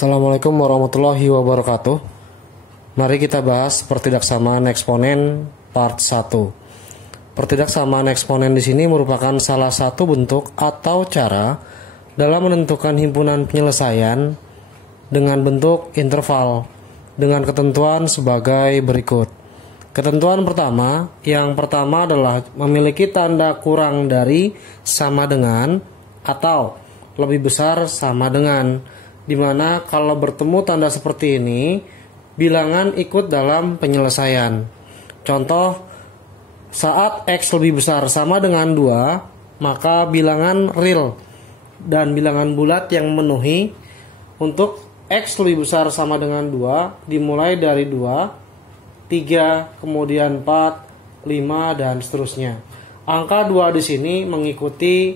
Assalamualaikum warahmatullahi wabarakatuh. Mari kita bahas pertidaksamaan eksponen part 1. Pertidaksamaan eksponen di sini merupakan salah satu bentuk atau cara dalam menentukan himpunan penyelesaian dengan bentuk interval dengan ketentuan sebagai berikut. Ketentuan pertama, yang pertama adalah memiliki tanda kurang dari sama dengan atau lebih besar sama dengan, di mana kalau bertemu tanda seperti ini, bilangan ikut dalam penyelesaian. Contoh, saat X lebih besar sama dengan 2, maka bilangan real dan bilangan bulat yang memenuhi untuk X lebih besar sama dengan 2 dimulai dari 2, 3, kemudian 4, 5, dan seterusnya. Angka 2 di sini mengikuti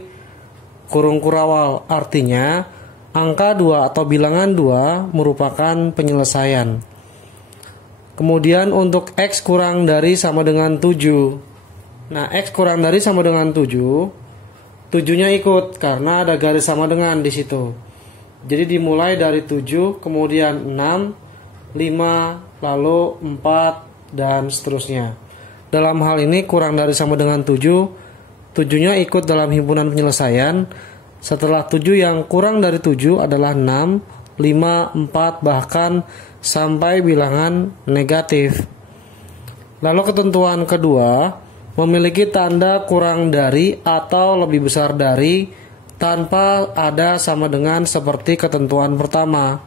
kurung kurawal, artinya angka 2 atau bilangan 2 merupakan penyelesaian. Kemudian untuk X kurang dari sama dengan 7. Nah, X kurang dari sama dengan 7, 7-nya ikut karena ada garis sama dengan di situ. Jadi dimulai dari 7, kemudian 6, 5, lalu 4, dan seterusnya. Dalam hal ini kurang dari sama dengan 7, 7-nya ikut dalam himpunan penyelesaian. Setelah 7 yang kurang dari 7 adalah 6, 5, 4, bahkan sampai bilangan negatif. Lalu ketentuan kedua, memiliki tanda kurang dari atau lebih besar dari tanpa ada sama dengan seperti ketentuan pertama,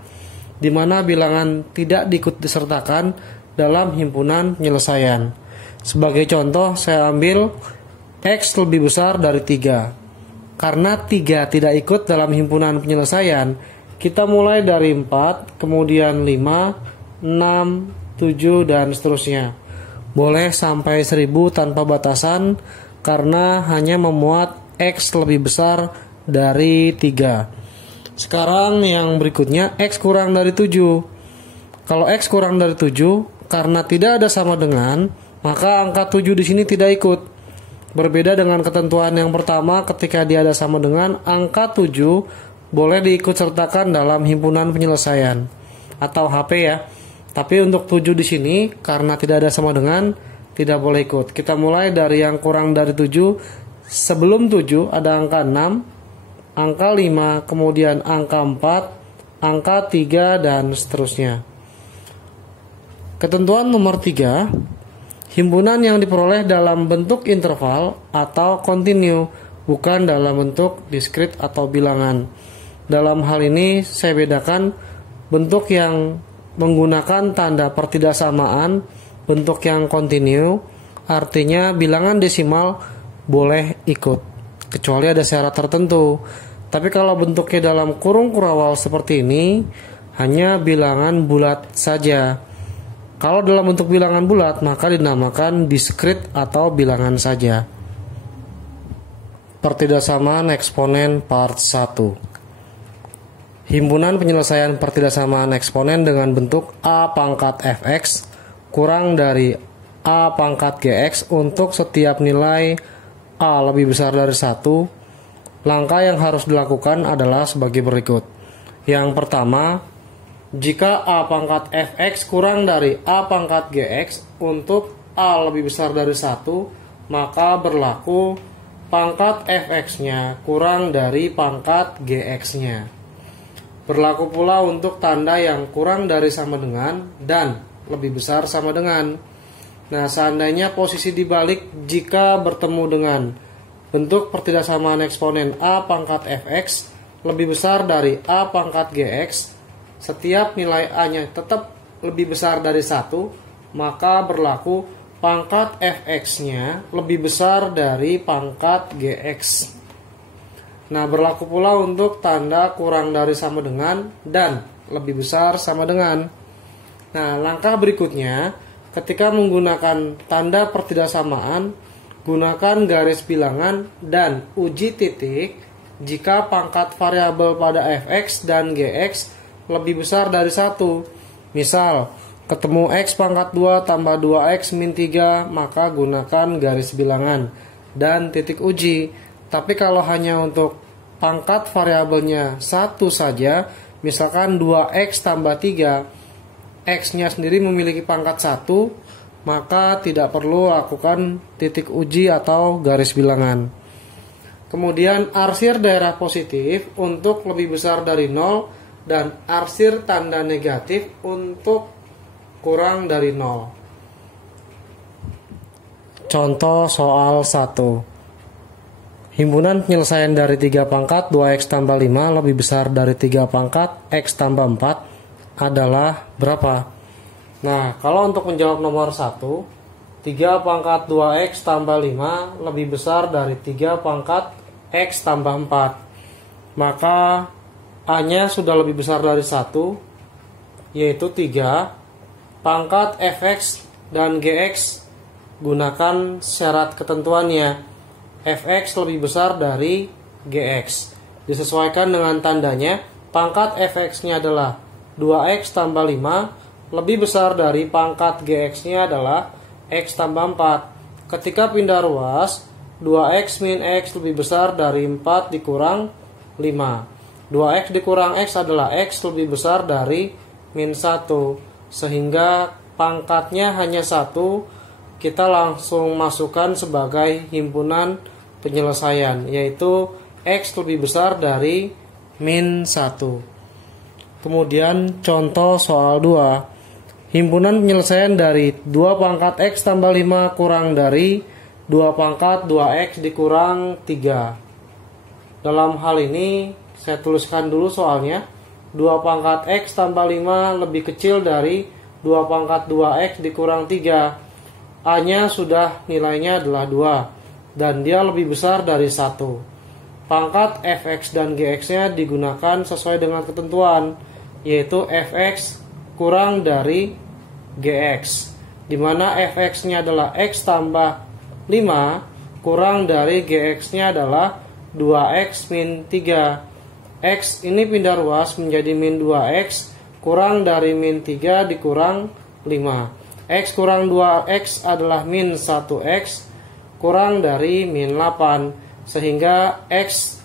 di mana bilangan tidak diikut disertakan dalam himpunan penyelesaian. Sebagai contoh, saya ambil X lebih besar dari 3. Karena 3 tidak ikut dalam himpunan penyelesaian, kita mulai dari 4, kemudian 5, 6, 7, dan seterusnya. Boleh sampai 1000 tanpa batasan karena hanya memuat X lebih besar dari 3. Sekarang yang berikutnya, X kurang dari 7. Kalau X kurang dari 7, karena tidak ada sama dengan, maka angka 7 di sini tidak ikut. Berbeda dengan ketentuan yang pertama, ketika dia ada sama dengan, angka 7 boleh diikut sertakan dalam himpunan penyelesaian atau HP ya. Tapi untuk 7 di sini karena tidak ada sama dengan, tidak boleh ikut. Kita mulai dari yang kurang dari 7. Sebelum 7 ada angka 6, angka 5, kemudian angka 4, angka 3, dan seterusnya. Ketentuan nomor 3, himpunan yang diperoleh dalam bentuk interval atau kontinu, bukan dalam bentuk diskrit atau bilangan. Dalam hal ini saya bedakan bentuk yang menggunakan tanda pertidaksamaan, bentuk yang kontinu, artinya bilangan desimal boleh ikut, kecuali ada syarat tertentu. Tapi kalau bentuknya dalam kurung kurawal seperti ini, hanya bilangan bulat saja. Kalau dalam bentuk bilangan bulat, maka dinamakan diskrit atau bilangan saja. Pertidaksamaan eksponen part 1. Himpunan penyelesaian pertidaksamaan eksponen dengan bentuk A pangkat Fx kurang dari A pangkat Gx untuk setiap nilai A lebih besar dari 1. Langkah yang harus dilakukan adalah sebagai berikut. Yang pertama, jika A pangkat Fx kurang dari A pangkat Gx untuk A lebih besar dari 1, maka berlaku pangkat Fx-nya kurang dari pangkat Gx-nya. Berlaku pula untuk tanda yang kurang dari sama dengan dan lebih besar sama dengan. Nah, seandainya posisi dibalik jika bertemu dengan bentuk pertidaksamaan eksponen A pangkat Fx lebih besar dari A pangkat Gx, setiap nilai A-nya tetap lebih besar dari 1, maka berlaku pangkat Fx-nya lebih besar dari pangkat Gx. Nah, berlaku pula untuk tanda kurang dari sama dengan dan lebih besar sama dengan. Nah, langkah berikutnya, ketika menggunakan tanda pertidaksamaan, gunakan garis bilangan dan uji titik jika pangkat variabel pada Fx dan Gx lebih besar dari 1. Misal, ketemu X pangkat 2 tambah 2X min 3, maka gunakan garis bilangan dan titik uji. Tapi kalau hanya untuk pangkat variabelnya 1 saja, Misalkan 2x tambah 3, x-nya sendiri memiliki pangkat 1, maka tidak perlu lakukan titik uji atau garis bilangan. Kemudian arsir daerah positif untuk lebih besar dari 0 dan arsir tanda negatif untuk kurang dari 0. Contoh soal 1. Himpunan penyelesaian dari 3 pangkat 2x tambah 5 lebih besar dari 3 pangkat x tambah 4 adalah berapa? Nah, kalau untuk menjawab nomor 1, 3 pangkat 2x tambah 5 lebih besar dari 3 pangkat x tambah 4. Maka A-nya sudah lebih besar dari 1, yaitu 3. Pangkat fx dan gx gunakan syarat ketentuannya. Fx lebih besar dari gx. Disesuaikan dengan tandanya, pangkat fx-nya adalah 2x tambah 5 lebih besar dari pangkat gx-nya adalah x tambah 4. Ketika pindah ruas, 2x min x lebih besar dari 4 dikurang 5. 2x dikurang x adalah x lebih besar dari min 1. Sehingga pangkatnya hanya 1, kita langsung masukkan sebagai himpunan penyelesaian, yaitu x lebih besar dari min 1. Kemudian contoh soal 2. Himpunan penyelesaian dari 2 pangkat x tambah 5 kurang dari 2 pangkat 2x dikurang 3. Dalam hal ini saya tuliskan dulu soalnya. 2 pangkat x tambah 5 lebih kecil dari 2 pangkat 2x dikurang 3. A-nya sudah nilainya adalah 2 dan dia lebih besar dari 1. Pangkat fx dan gx-nya digunakan sesuai dengan ketentuan, yaitu fx kurang dari gx, di mana fx-nya adalah x tambah 5 kurang dari gx-nya adalah 2x min 3. X ini pindah ruas menjadi min 2x kurang dari min 3 dikurang 5. X kurang 2x adalah min 1x kurang dari min 8, sehingga x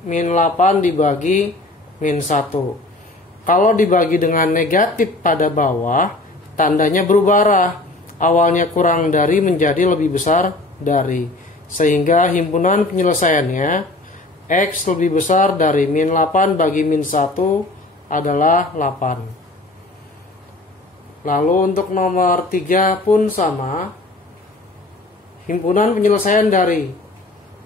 min 8 dibagi min 1. Kalau dibagi dengan negatif pada bawah, tandanya berubah arah. Awalnya kurang dari menjadi lebih besar dari, sehingga himpunan penyelesaiannya x lebih besar dari min 8 bagi min 1 adalah 8. Lalu untuk nomor 3 pun sama. Himpunan penyelesaian dari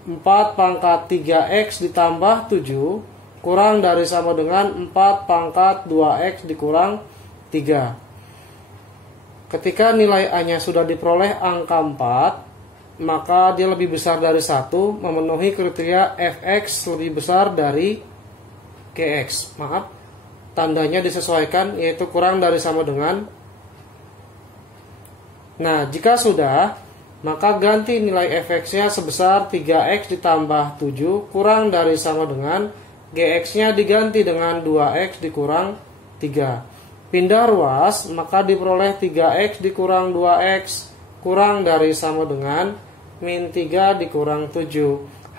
4 pangkat 3x ditambah 7 kurang dari sama dengan 4 pangkat 2x dikurang 3. Ketika nilai A-nya sudah diperoleh angka 4, maka dia lebih besar dari 1, memenuhi kriteria fx lebih besar dari gx. Maaf, tandanya disesuaikan, yaitu kurang dari sama dengan. Nah, jika sudah, maka ganti nilai fx-nya sebesar 3x ditambah 7 kurang dari sama dengan gx-nya diganti dengan 2x dikurang 3. Pindah ruas, maka diperoleh 3x dikurang 2x kurang dari sama dengan min 3 dikurang 7.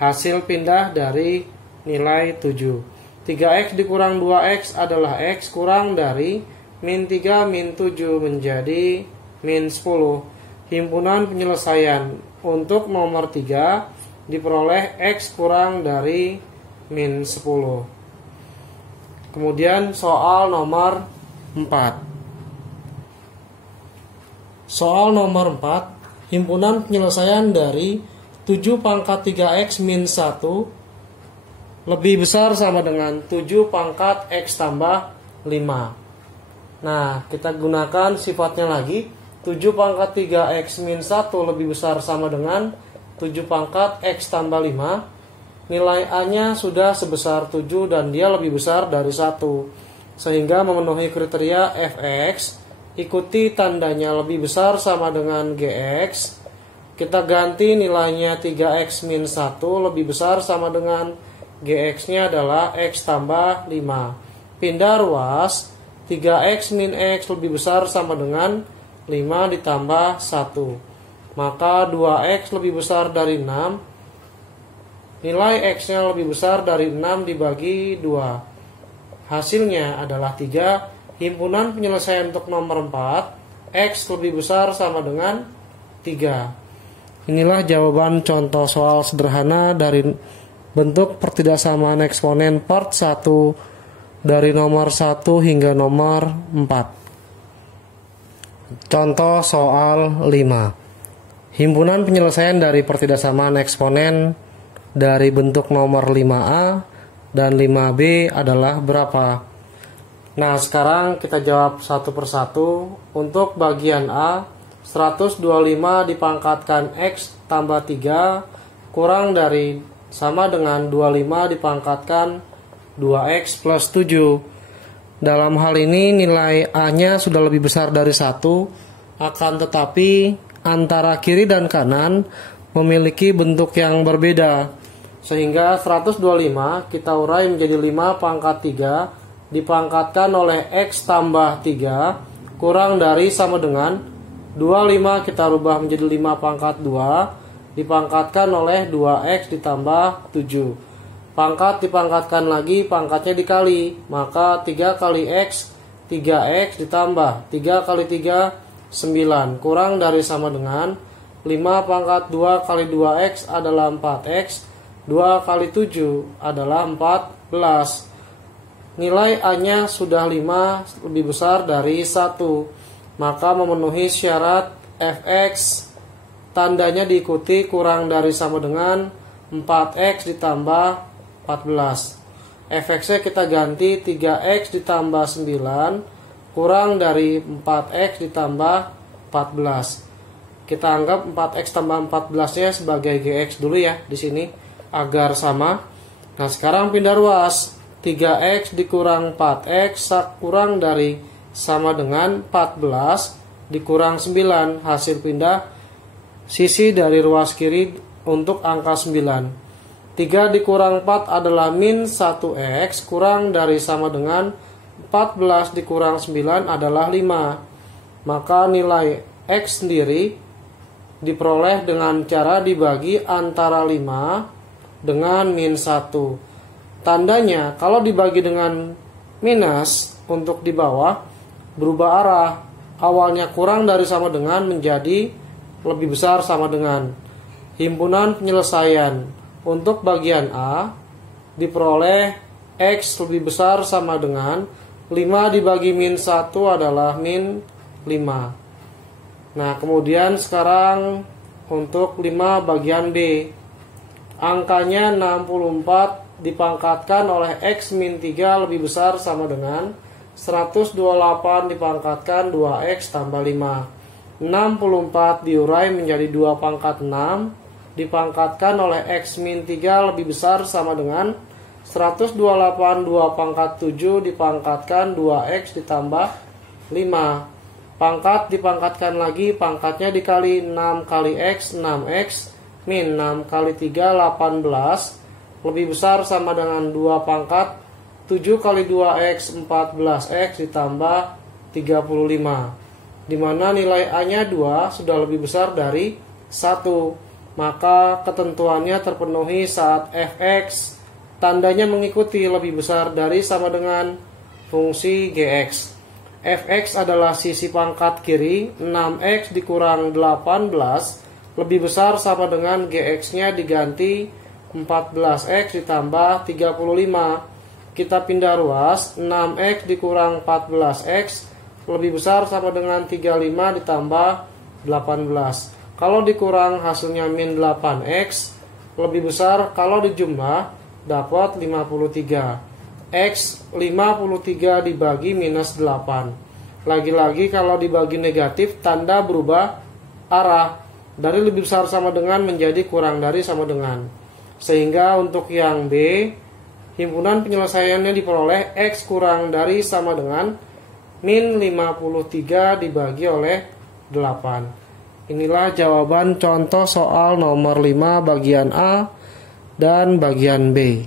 Hasil pindah dari nilai 7. 3x dikurang 2x adalah x kurang dari min 3 min 7 menjadi min 10. Himpunan penyelesaian untuk nomor 3 diperoleh x kurang dari min 10. Kemudian soal nomor 4. Soal nomor 4, himpunan penyelesaian dari 7 pangkat 3x min 1 lebih besar sama dengan 7 pangkat x tambah 5. Nah, kita gunakan sifatnya lagi. 7 pangkat 3x min 1 lebih besar sama dengan 7 pangkat x tambah 5. Nilai A-nya sudah sebesar 7 dan dia lebih besar dari 1, sehingga memenuhi kriteria fx. Ikuti tandanya lebih besar sama dengan gx. Kita ganti nilainya 3x min 1 lebih besar sama dengan gx-nya adalah x tambah 5. Pindah ruas, 3x min x lebih besar sama dengan 5 ditambah 1. Maka 2x lebih besar dari 6. Nilai x-nya lebih besar dari 6 dibagi 2. hasilnya adalah 3. Himpunan penyelesaian untuk nomor 4, X lebih besar sama dengan 3. Inilah jawaban contoh soal sederhana dari bentuk pertidaksamaan eksponen part 1 dari nomor 1 hingga nomor 4. Contoh soal 5. Himpunan penyelesaian dari pertidaksamaan eksponen dari bentuk nomor 5A dan 5B adalah berapa? Nah, sekarang kita jawab satu persatu. Untuk bagian A, 125 dipangkatkan X tambah 3 kurang dari sama dengan 25 dipangkatkan 2X plus 7. Dalam hal ini nilai A-nya sudah lebih besar dari 1, akan tetapi antara kiri dan kanan memiliki bentuk yang berbeda. Sehingga 125 kita urai menjadi 5 pangkat 3 dipangkatkan oleh X tambah 3 kurang dari sama dengan 25 kita rubah menjadi 5 pangkat 2 dipangkatkan oleh 2X ditambah 7. Pangkat dipangkatkan lagi, pangkatnya dikali, maka 3 kali X 3X ditambah 3 kali 3 9 kurang dari sama dengan 5 pangkat 2 kali 2X adalah 4X, 2 kali 7 adalah 14. Nilai A-nya sudah 5 lebih besar dari 1, maka memenuhi syarat Fx tandanya diikuti kurang dari sama dengan 4X ditambah 14. Fx-nya kita ganti 3X ditambah 9 kurang dari 4X ditambah 14. Kita anggap 4X tambah 14-nya sebagai Gx dulu ya di sini agar sama. Nah, sekarang pindah ruas. 3X dikurang 4X kurang dari sama dengan 14 dikurang 9. Hasil pindah sisi dari ruas kiri untuk angka 9. 3 dikurang 4 adalah min 1X kurang dari sama dengan 14 dikurang 9 adalah 5. Maka nilai X sendiri diperoleh dengan cara dibagi antara 5 dengan min 1. Tandanya kalau dibagi dengan minus untuk di bawah berubah arah. Awalnya kurang dari sama dengan menjadi lebih besar sama dengan. Himpunan penyelesaian untuk bagian A diperoleh X lebih besar sama dengan 5 dibagi min 1 adalah min 5. Nah, kemudian sekarang untuk 5 bagian B. Angkanya 64 dipangkatkan oleh X min 3 lebih besar sama dengan 128 dipangkatkan 2X tambah 5. 64 diurai menjadi 2 pangkat 6 dipangkatkan oleh X min 3 lebih besar sama dengan 128 2 pangkat 7 dipangkatkan 2X ditambah 5. Pangkat dipangkatkan lagi, pangkatnya dikali 6 kali X 6X min 6 kali 3 18 lebih besar sama dengan 2 pangkat 7 kali 2X 14X ditambah 35, dimana nilai A-nya 2 sudah lebih besar dari 1. Maka ketentuannya terpenuhi saat Fx tandanya mengikuti lebih besar dari sama dengan fungsi Gx. Fx adalah sisi pangkat kiri 6X dikurang 18 lebih besar sama dengan Gx-nya diganti 14X ditambah 35. Kita pindah ruas, 6X dikurang 14X lebih besar sama dengan 35 ditambah 18. Kalau dikurang hasilnya min 8X lebih besar kalau dijumlah dapat 53. X 53 dibagi minus 8. Lagi-lagi kalau dibagi negatif tanda berubah arah dari lebih besar sama dengan menjadi kurang dari sama dengan. Sehingga untuk yang B, himpunan penyelesaiannya diperoleh X kurang dari sama dengan min 53 dibagi oleh 8. Inilah jawaban contoh soal nomor 5 bagian A dan bagian B.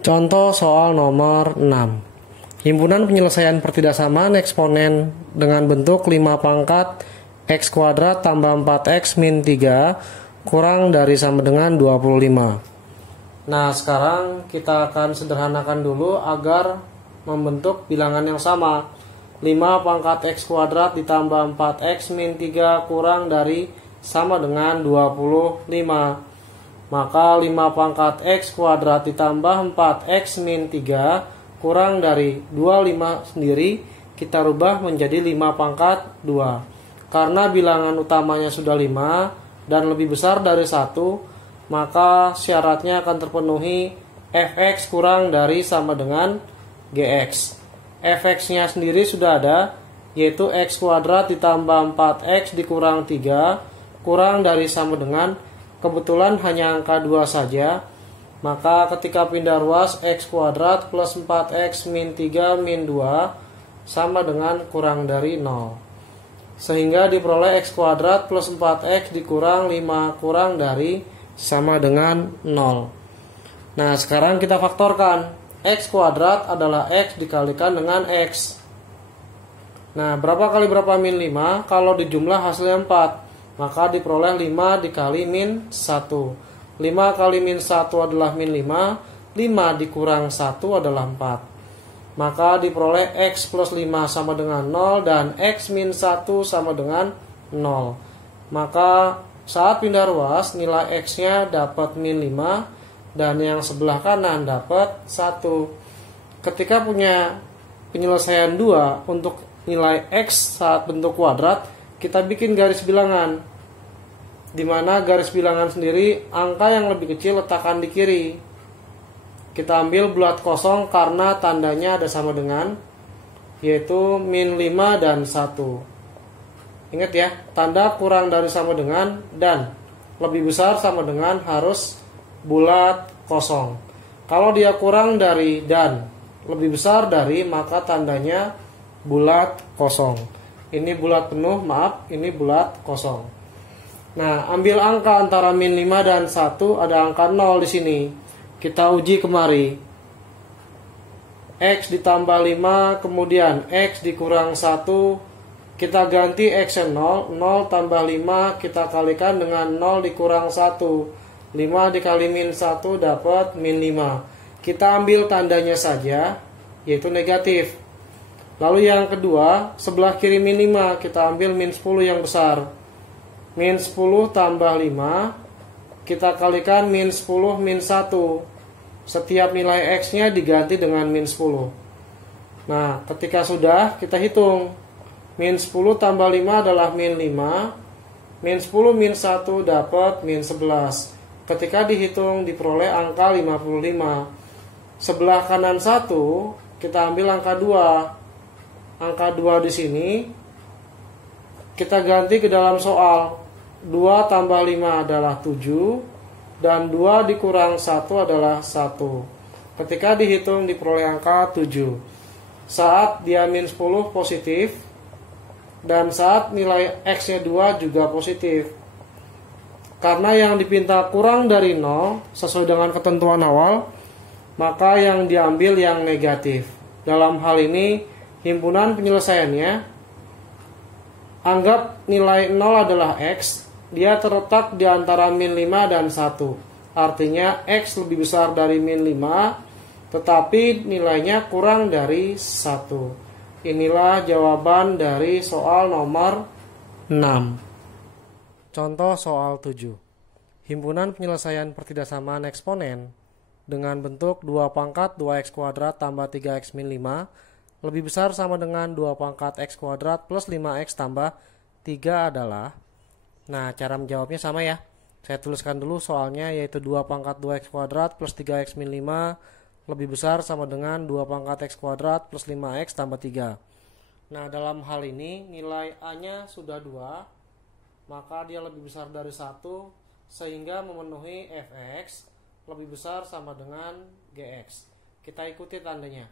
Contoh soal nomor 6. Himpunan penyelesaian pertidaksamaan eksponen dengan bentuk 5 pangkat X kuadrat tambah 4X min 3 kurang dari sama dengan 25. Nah, sekarang kita akan sederhanakan dulu agar membentuk bilangan yang sama. 5 pangkat X kuadrat ditambah 4X min 3 kurang dari sama dengan 25. Maka 5 pangkat X kuadrat ditambah 4X min 3 kurang dari 25 sendiri kita rubah menjadi 5 pangkat 2. Karena bilangan utamanya sudah 5 dan lebih besar dari 1, maka syaratnya akan terpenuhi fx kurang dari sama dengan gx. Fx-nya sendiri sudah ada, yaitu x kuadrat ditambah 4x dikurang 3 kurang dari sama dengan, kebetulan hanya angka 2 saja, maka ketika pindah ruas x kuadrat plus 4x min 3 min 2 sama dengan kurang dari 0. Sehingga diperoleh x kuadrat plus 4x dikurang 5 kurang dari sama dengan 0. Nah, sekarang kita faktorkan. X kuadrat adalah X dikalikan dengan X. Nah, berapa kali berapa min 5? Kalau dijumlah hasilnya 4, maka diperoleh 5 dikali min 1. 5 kali min 1 adalah min 5. 5 dikurang 1 adalah 4. Maka diperoleh X plus 5 sama dengan 0 dan X min 1 sama dengan 0. Maka saat pindah ruas, nilai X-nya dapat min 5 dan yang sebelah kanan dapat 1. Ketika punya penyelesaian 2 untuk nilai X saat bentuk kuadrat, kita bikin garis bilangan. Di mana garis bilangan sendiri, angka yang lebih kecil letakkan di kiri. Kita ambil bulat kosong karena tandanya ada sama dengan, yaitu min 5 dan 1. Ingat ya, tanda kurang dari sama dengan dan lebih besar sama dengan harus bulat kosong. Kalau dia kurang dari dan lebih besar dari, maka tandanya bulat kosong. Ini bulat penuh, maaf, ini bulat kosong. Nah, ambil angka antara min 5 dan 1, ada angka 0 di sini. Kita uji kemari. X ditambah 5, kemudian X dikurang 1, kita ganti X-nya 0, 0 tambah 5 kita kalikan dengan 0 dikurang 1. 5 dikali min 1 dapat min 5. Kita ambil tandanya saja, yaitu negatif. Lalu yang kedua, sebelah kiri min 5, kita ambil min 10 yang besar. Min 10 tambah 5, kita kalikan min 10 min 1. Setiap nilai X-nya diganti dengan min 10. Nah, ketika sudah, kita hitung. Min 10 tambah 5 adalah min 5. Min 10 min 1 dapat min 11. Ketika dihitung diperoleh angka 55. Sebelah kanan 1 kita ambil angka 2. Angka 2 di sini kita ganti ke dalam soal. 2 tambah 5 adalah 7 dan 2 dikurang 1 adalah 1. Ketika dihitung diperoleh angka 7. Saat dia min 10 positif, dan saat nilai X-nya 2 juga positif. Karena yang dipinta kurang dari 0 sesuai dengan ketentuan awal, maka yang diambil yang negatif. Dalam hal ini, himpunan penyelesaiannya, anggap nilai 0 adalah X, dia terletak di antara min 5 dan 1. Artinya X lebih besar dari min 5, tetapi nilainya kurang dari 1. Inilah jawaban dari soal nomor 6. Contoh soal 7. Himpunan penyelesaian pertidaksamaan eksponen dengan bentuk 2 pangkat 2x kuadrat tambah 3x min 5 lebih besar sama dengan 2 pangkat x kuadrat plus 5x tambah 3 adalah. Nah, cara menjawabnya sama ya. Saya tuliskan dulu soalnya, yaitu 2 pangkat 2x kuadrat plus 3x min 5 lebih besar sama dengan 2 pangkat x kuadrat plus 5x tambah 3. Nah, dalam hal ini nilai A-nya sudah 2, maka dia lebih besar dari 1, sehingga memenuhi fx lebih besar sama dengan gx. Kita ikuti tandanya.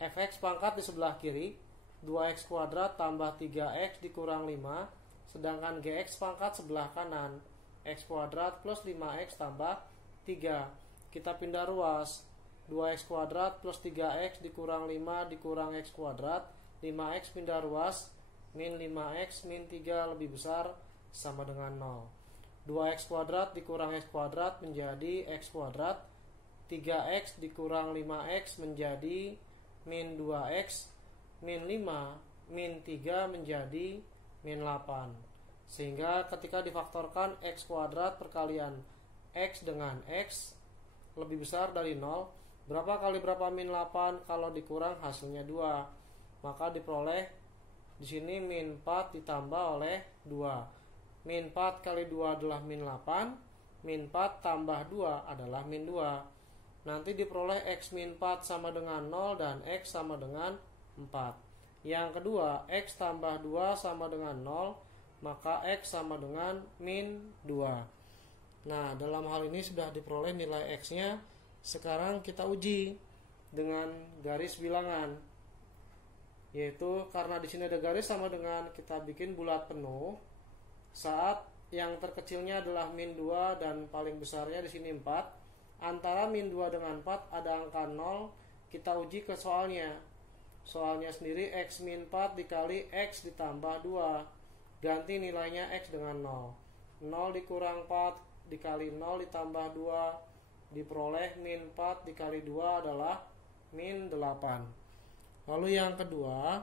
Fx pangkat di sebelah kiri, 2x kuadrat tambah 3x dikurang 5, sedangkan gx pangkat sebelah kanan, x kuadrat plus 5x tambah 3. Kita pindah ruas. 2x kuadrat plus 3x dikurang 5 dikurang x kuadrat, 5x pindah ruas, min 5x min 3 lebih besar sama dengan 0. 2x kuadrat dikurang x kuadrat menjadi x kuadrat, 3x dikurang 5x menjadi min 2x, min 5, min 3 menjadi min 8. Sehingga ketika difaktorkan x kuadrat perkalian x dengan x lebih besar dari 0. Berapa kali berapa min 8? Kalau dikurang hasilnya 2. Maka diperoleh di sini min 4 ditambah oleh 2. Min 4 kali 2 adalah min 8. Min 4 tambah 2 adalah min 2. Nanti diperoleh x min 4 sama dengan 0 dan x sama dengan 4. Yang kedua, x tambah 2 sama dengan 0, maka x sama dengan min 2. Nah, dalam hal ini sudah diperoleh nilai x-nya. Sekarang kita uji dengan garis bilangan. Yaitu karena di sini ada garis sama dengan kita bikin bulat penuh. Saat yang terkecilnya adalah min 2 dan paling besarnya di sini 4. Antara min 2 dengan 4 ada angka 0. Kita uji ke soalnya. Soalnya sendiri x min 4 dikali x ditambah 2. Ganti nilainya x dengan 0. 0 dikurang 4 dikali 0 ditambah 2. Diperoleh min 4 dikali 2 adalah min 8. Lalu yang kedua,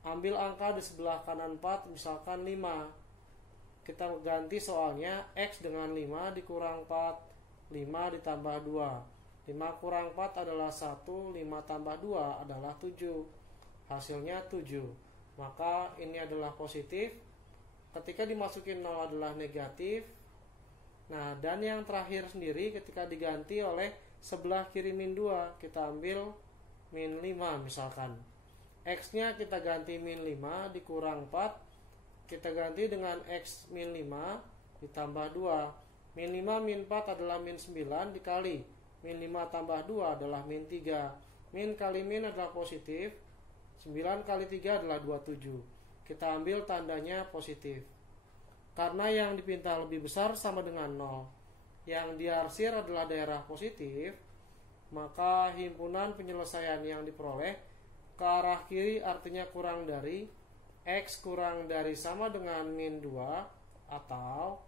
ambil angka di sebelah kanan 4, misalkan 5. Kita ganti soalnya x dengan 5 dikurang 4. 5 ditambah 2. 5 kurang 4 adalah 1. 5 tambah 2 adalah 7. Hasilnya 7. Maka ini adalah positif. Ketika dimasukin 0 adalah negatif. Nah, dan yang terakhir sendiri ketika diganti oleh sebelah kiri min 2, kita ambil min 5 misalkan. X-nya kita ganti min 5 dikurang 4. Kita ganti dengan x min 5 ditambah 2. Min 5 min 4 adalah min 9 dikali min 5 tambah 2 adalah min 3. Min kali min adalah positif. 9 kali 3 adalah 27. Kita ambil tandanya positif. Karena yang dipinta lebih besar sama dengan 0. Yang diarsir adalah daerah positif, maka himpunan penyelesaian yang diperoleh ke arah kiri artinya kurang dari x kurang dari sama dengan min 2 atau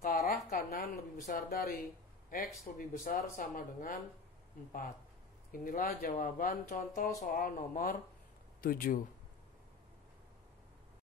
ke arah kanan lebih besar dari x lebih besar sama dengan 4. Inilah jawaban contoh soal nomor 7.